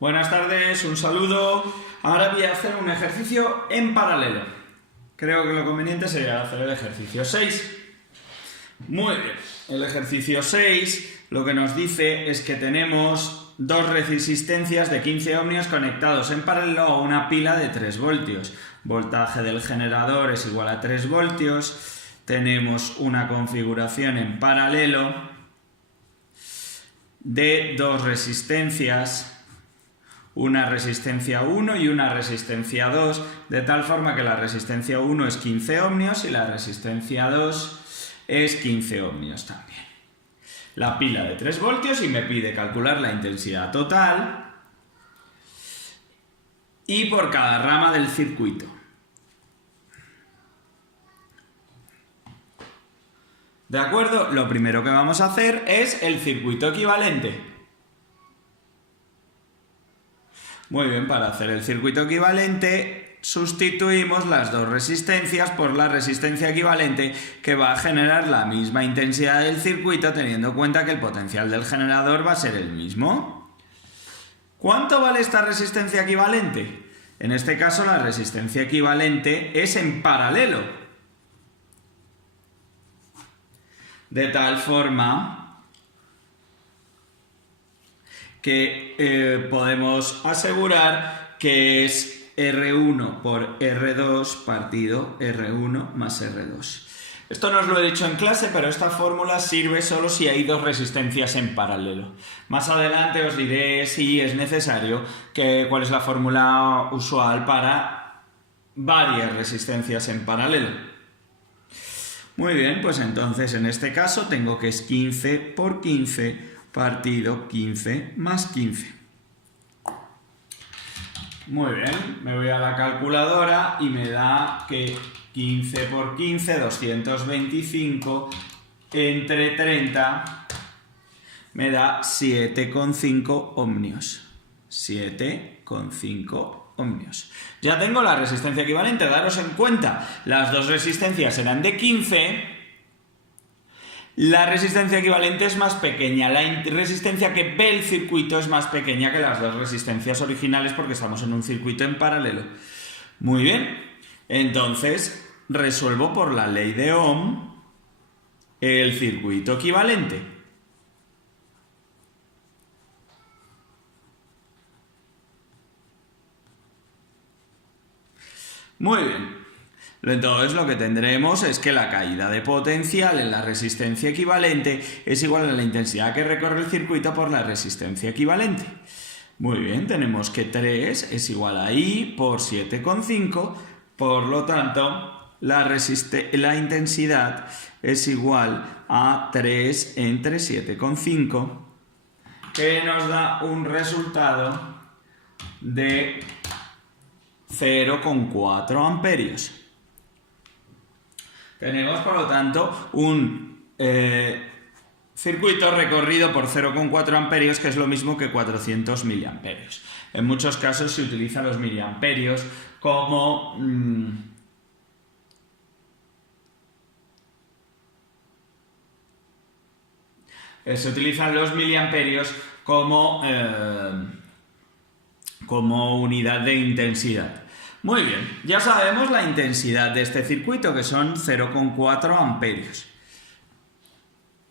Buenas tardes, un saludo. Ahora voy a hacer un ejercicio en paralelo. Creo que lo conveniente sería hacer el ejercicio 6. Muy bien. El ejercicio 6 lo que nos dice es que tenemos dos resistencias de 15 ohmios conectados en paralelo a una pila de 3 voltios. Voltaje del generador es igual a 3 voltios. Tenemos una configuración en paralelo de dos resistencias, una resistencia 1 y una resistencia 2, de tal forma que la resistencia 1 es 15 ohmios y la resistencia 2 es 15 ohmios también. La pila de 3 voltios y me pide calcular la intensidad total y por cada rama del circuito. ¿De acuerdo? Lo primero que vamos a hacer es el circuito equivalente. Muy bien, para hacer el circuito equivalente sustituimos las dos resistencias por la resistencia equivalente, que va a generar la misma intensidad del circuito, teniendo en cuenta que el potencial del generador va a ser el mismo. ¿Cuánto vale esta resistencia equivalente? En este caso la resistencia equivalente es en paralelo, de tal forma que podemos asegurar que es R1 por R2 partido R1 más R2. Esto no os lo he dicho en clase, pero esta fórmula sirve solo si hay dos resistencias en paralelo. Más adelante os diré si es necesario cuál es la fórmula usual para varias resistencias en paralelo. Muy bien, pues entonces en este caso tengo que es 15 por 15 partido 15 más 15. Muy bien, me voy a la calculadora y me da que 15 por 15, 225, entre 30, me da 7,5 ohmios. 7,5 ohmios. Ya tengo la resistencia equivalente. Daros en cuenta, las dos resistencias eran de 15. La resistencia equivalente es más pequeña. La resistencia que ve el circuito es más pequeña que las dos resistencias originales porque estamos en un circuito en paralelo. Muy bien. Entonces, resuelvo por la ley de Ohm el circuito equivalente. Muy bien. Entonces lo que tendremos es que la caída de potencial en la resistencia equivalente es igual a la intensidad que recorre el circuito por la resistencia equivalente. Muy bien, tenemos que 3 es igual a I por 7,5, por lo tanto la intensidad es igual a 3 entre 7,5, que nos da un resultado de 0,4 amperios. Tenemos, por lo tanto, un circuito recorrido por 0,4 amperios, que es lo mismo que 400 miliamperios. En muchos casos se utilizan los miliamperios como como unidad de intensidad. Muy bien, ya sabemos la intensidad de este circuito, que son 0,4 amperios.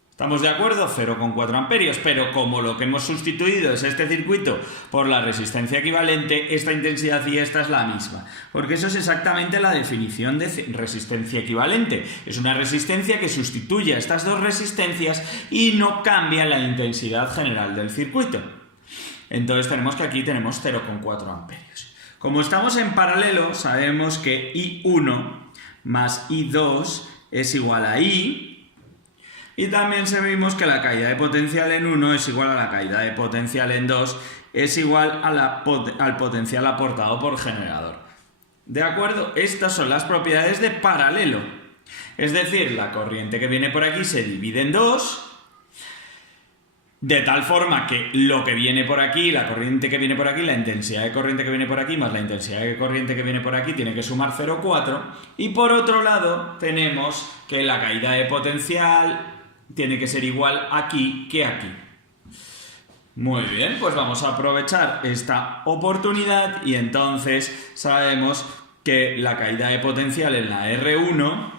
¿Estamos de acuerdo? 0,4 amperios, pero como lo que hemos sustituido es este circuito por la resistencia equivalente, esta intensidad y esta es la misma. Porque eso es exactamente la definición de resistencia equivalente. Es una resistencia que sustituye a estas dos resistencias y no cambia la intensidad general del circuito. Entonces tenemos que aquí tenemos 0,4 amperios. Como estamos en paralelo, sabemos que I1 más I2 es igual a I, y también sabemos que la caída de potencial en 1 es igual a la caída de potencial en 2, es igual a al potencial aportado por generador. ¿De acuerdo? Estas son las propiedades de paralelo. Es decir, la corriente que viene por aquí se divide en dos, de tal forma que lo que viene por aquí, la corriente que viene por aquí, la intensidad de corriente que viene por aquí más la intensidad de corriente que viene por aquí tiene que sumar 0,4, y por otro lado tenemos que la caída de potencial tiene que ser igual aquí que aquí. Muy bien, pues vamos a aprovechar esta oportunidad y entonces sabemos que la caída de potencial en la R1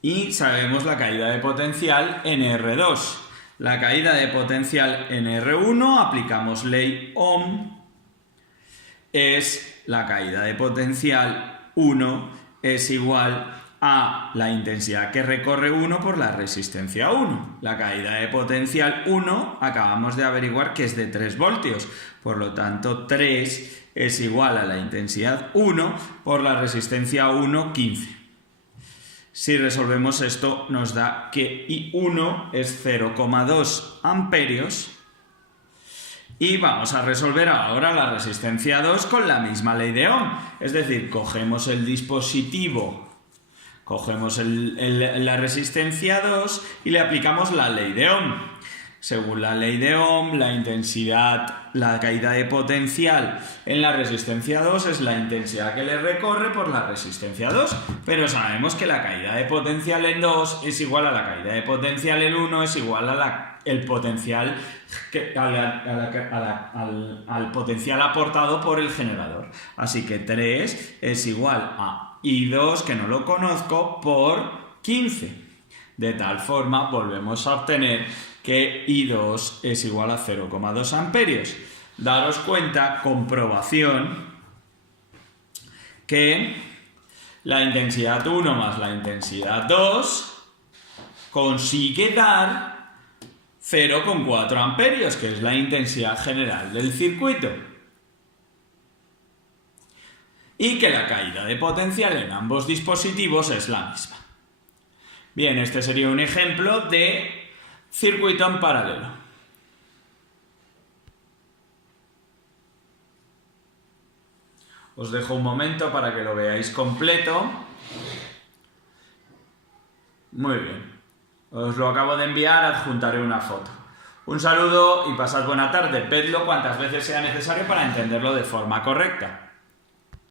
y sabemos la caída de potencial en R2. La caída de potencial en R1, aplicamos ley Ohm, es la caída de potencial 1 es igual a la intensidad que recorre 1 por la resistencia 1. La caída de potencial 1 acabamos de averiguar que es de 3 voltios, por lo tanto 3 es igual a la intensidad 1 por la resistencia 1, 15. Si resolvemos esto nos da que I1 es 0,2 amperios y vamos a resolver ahora la resistencia 2 con la misma ley de Ohm. Es decir, cogemos el dispositivo, cogemos la resistencia 2 y le aplicamos la ley de Ohm. Según la ley de Ohm, la intensidad, la caída de potencial en la resistencia 2 es la intensidad que le recorre por la resistencia 2, pero sabemos que la caída de potencial en 2 es igual a la caída de potencial en 1 es igual a el potencial al potencial aportado por el generador. Así que 3 es igual a I2, que no lo conozco, por 15. De tal forma, volvemos a obtener que I2 es igual a 0,2 amperios. Daros cuenta, comprobación, que la intensidad 1 más la intensidad 2 consigue dar 0,4 amperios, que es la intensidad general del circuito. Y que la caída de potencial en ambos dispositivos es la misma. Bien, este sería un ejemplo de circuito en paralelo. Os dejo un momento para que lo veáis completo. Muy bien. Os lo acabo de enviar, adjuntaré una foto. Un saludo y pasad buena tarde. Vedlo cuantas veces sea necesario para entenderlo de forma correcta.